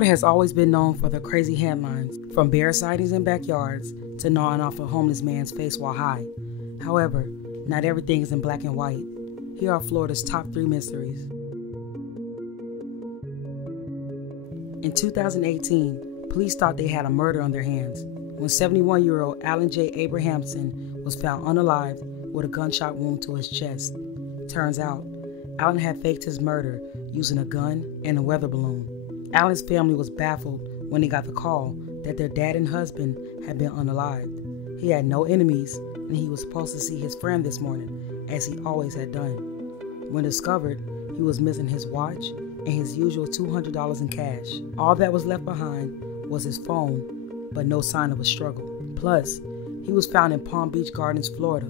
Florida has always been known for their crazy headlines, from bear sightings in backyards to gnawing off a homeless man's face while high. However, not everything is in black and white. Here are Florida's top 3 mysteries. In 2018, police thought they had a murder on their hands when 71-year-old Alan Jay Abrahamson was found unalived with a gunshot wound to his chest. Turns out, Alan had faked his murder using a gun and a weather balloon. Alan's family was baffled when they got the call that their dad and husband had been unalived. He had no enemies, and he was supposed to see his friend this morning, as he always had done. When discovered, he was missing his watch and his usual $200 in cash. All that was left behind was his phone, but no sign of a struggle. Plus, he was found in Palm Beach Gardens, Florida,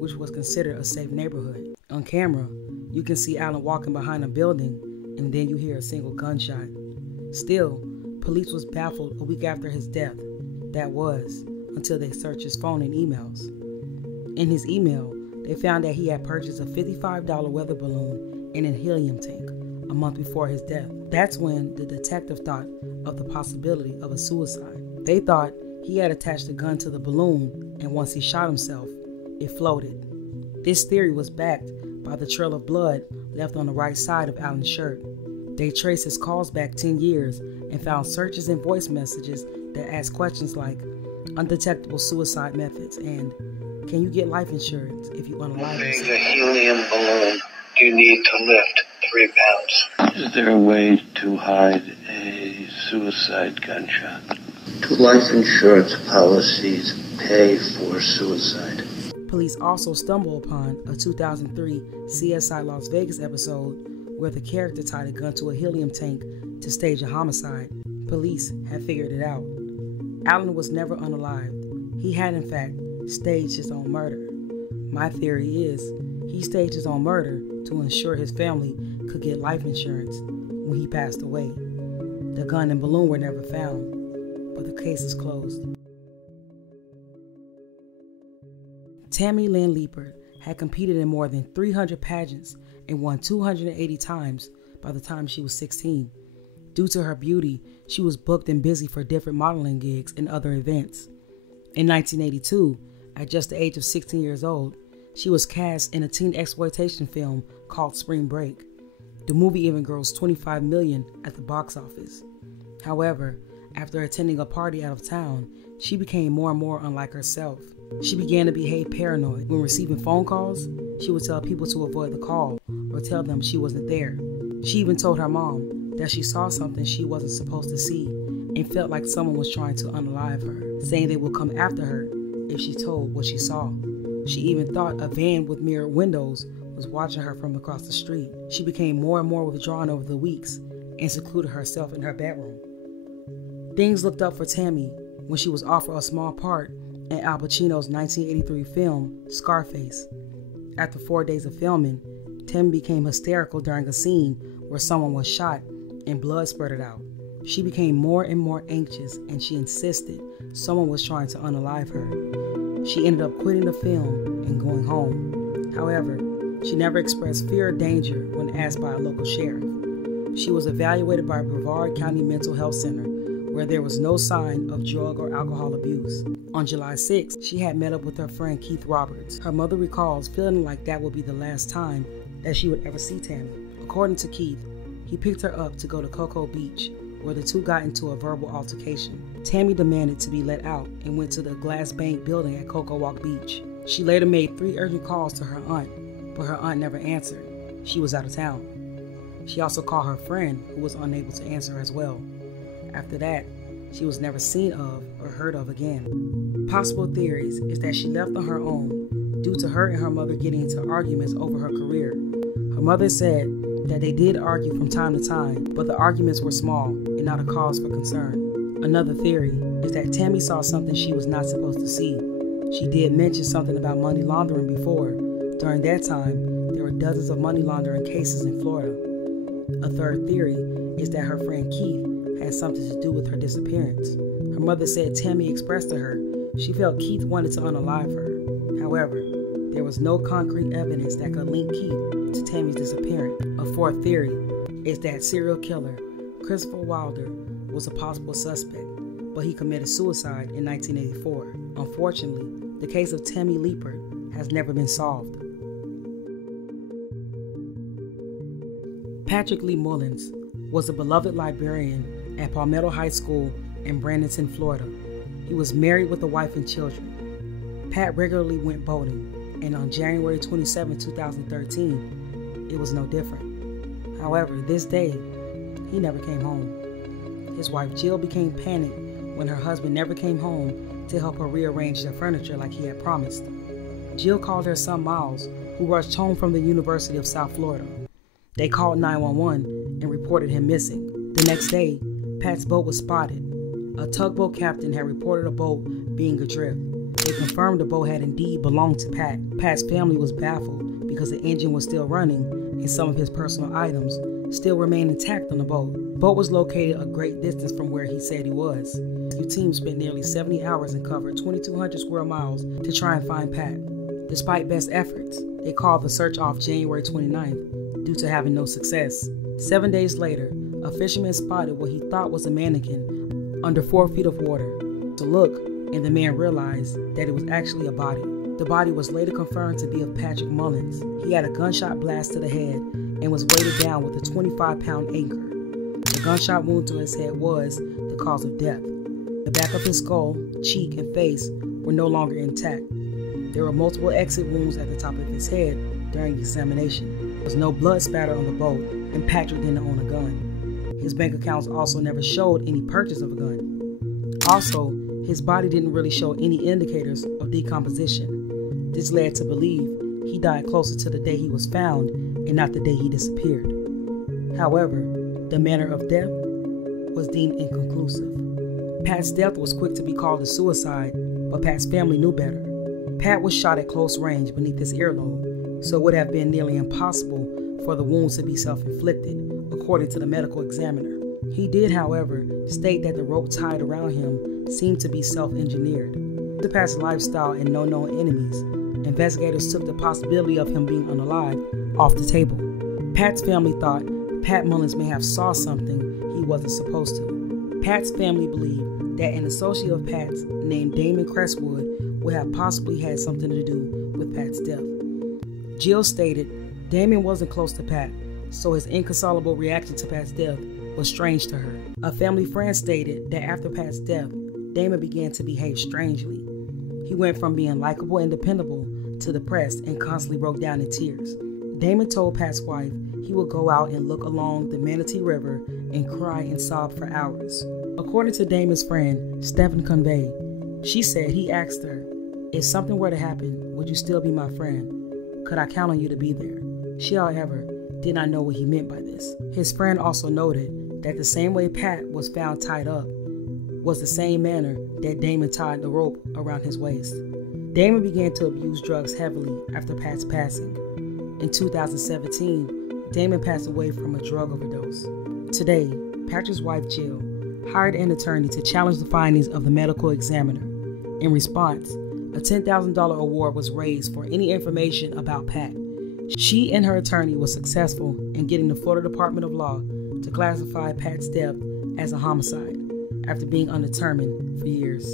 which was considered a safe neighborhood. On camera, you can see Alan walking behind a building, and then you hear a single gunshot. Still, police was baffled a week after his death. That was, until they searched his phone and emails. In his email, they found that he had purchased a $55 weather balloon and a helium tank a month before his death. That's when the detective thought of the possibility of a suicide. They thought he had attached a gun to the balloon, and once he shot himself, it floated. This theory was backed by the trail of blood left on the right side of Alan's shirt. They traced his calls back 10 years and found searches and voice messages that asked questions like undetectable suicide methods and can you get life insurance if you unalive yourself? The helium balloon you need to lift 3 pounds. Is there a way to hide a suicide gunshot? Do life insurance policies pay for suicide? Police also stumble upon a 2003 CSI Las Vegas episode where the character tied a gun to a helium tank to stage a homicide. Police had figured it out. Alan was never unalived. He had, in fact, staged his own murder. My theory is he staged his own murder to ensure his family could get life insurance when he passed away. The gun and balloon were never found, but the case is closed. Tammy Lynn Lieber had competed in more than 300 pageants and won 280 times by the time she was 16. Due to her beauty, she was booked and busy for different modeling gigs and other events. In 1982, at just the age of 16 years old, she was cast in a teen exploitation film called Spring Break. The movie even grossed $25 million at the box office. However, after attending a party out of town, she became more and more unlike herself. She began to behave paranoid. When receiving phone calls, she would tell people to avoid the call or tell them she wasn't there. She even told her mom that she saw something she wasn't supposed to see and felt like someone was trying to unalive her, saying they would come after her if she told what she saw. She even thought a van with mirrored windows was watching her from across the street. She became more and more withdrawn over the weeks and secluded herself in her bedroom. Things looked up for Tammy when she was offered a small part in Al Pacino's 1983 film, Scarface. After 4 days of filming, Tammy became hysterical during a scene where someone was shot and blood spurted out. She became more and more anxious, and she insisted someone was trying to unalive her. She ended up quitting the film and going home. However, she never expressed fear or danger when asked by a local sheriff. She was evaluated by Brevard County Mental Health Center, where there was no sign of drug or alcohol abuse. On July 6th, she had met up with her friend Keith Roberts. Her mother recalls feeling like that would be the last time that she would ever see Tammy. According to Keith, he picked her up to go to Cocoa Beach, where the two got into a verbal altercation. Tammy demanded to be let out and went to the Glass Bank building at Cocoa Walk Beach. She later made 3 urgent calls to her aunt, but her aunt never answered. She was out of town. She also called her friend, who was unable to answer as well. After that, she was never seen of or heard of again. Possible theories is that she left on her own due to her and her mother getting into arguments over her career. Her mother said that they did argue from time to time, but the arguments were small and not a cause for concern. Another theory is that Tammy saw something she was not supposed to see. She did mention something about money laundering before. During that time, there were dozens of money laundering cases in Florida. A third theory is that her friend Keith had something to do with her disappearance. Her mother said Tammy expressed to her she felt Keith wanted to unalive her. However, there was no concrete evidence that could link Keith to Tammy's disappearance. A fourth theory is that serial killer Christopher Wilder was a possible suspect, but he committed suicide in 1984. Unfortunately, the case of Tammy Lieber has never been solved. Patrick Lee Mullins was a beloved librarian at Palmetto High School in Bradenton, Florida. He was married with a wife and children. Pat regularly went boating, and on January 27, 2013, it was no different. However, this day, he never came home. His wife Jill became panicked when her husband never came home to help her rearrange their furniture like he had promised. Jill called her son Miles, who rushed home from the University of South Florida. They called 911 and reported him missing. The next day, Pat's boat was spotted. A tugboat captain had reported a boat being adrift. They confirmed the boat had indeed belonged to Pat. Pat's family was baffled because the engine was still running and some of his personal items still remained intact on the boat. The boat was located a great distance from where he said he was. The team spent nearly 70 hours and covered 2,200 square miles to try and find Pat. Despite best efforts, they called the search off January 29th due to having no success. 7 days later, a fisherman spotted what he thought was a mannequin under 4 feet of water. To look, and the man realized that it was actually a body. The body was later confirmed to be of Patrick Mullins. He had a gunshot blast to the head and was weighted down with a 25-pound anchor. The gunshot wound to his head was the cause of death. The back of his skull, cheek, and face were no longer intact. There were multiple exit wounds at the top of his head during examination. There was no blood spatter on the boat, and Patrick didn't own a gun. His bank accounts also never showed any purchase of a gun. Also, his body didn't really show any indicators of decomposition. This led to believe he died closer to the day he was found and not the day he disappeared. However, the manner of death was deemed inconclusive. Pat's death was quick to be called a suicide, but Pat's family knew better. Pat was shot at close range beneath his earlobe, so it would have been nearly impossible for the wounds to be self-inflicted, according to the medical examiner. He did, however, state that the rope tied around him seemed to be self-engineered. Due to Pat's lifestyle and no known enemies, investigators took the possibility of him being unalived off the table. Pat's family thought Pat Mullins may have saw something he wasn't supposed to. Pat's family believed that an associate of Pat's named Damon Crestwood would have possibly had something to do with Pat's death. Jill stated Damon wasn't close to Pat, so his inconsolable reaction to Pat's death was strange to her. A family friend stated that after Pat's death, Damon began to behave strangely. He went from being likable and dependable to depressed and constantly broke down in tears. Damon told Pat's wife he would go out and look along the Manatee River and cry and sob for hours. According to Damon's friend, Stephen Convey, she said he asked her, "If something were to happen, would you still be my friend? Could I count on you to be there?" She, however, did not know what he meant by this. His friend also noted that the same way Pat was found tied up was the same manner that Damon tied the rope around his waist. Damon began to abuse drugs heavily after Pat's passing. In 2017, Damon passed away from a drug overdose. Today, Patrick's wife Jill hired an attorney to challenge the findings of the medical examiner. In response, a $10,000 award was raised for any information about Pat. She and her attorney were successful in getting the Florida Department of Law to classify Pat's death as a homicide after being undetermined for years.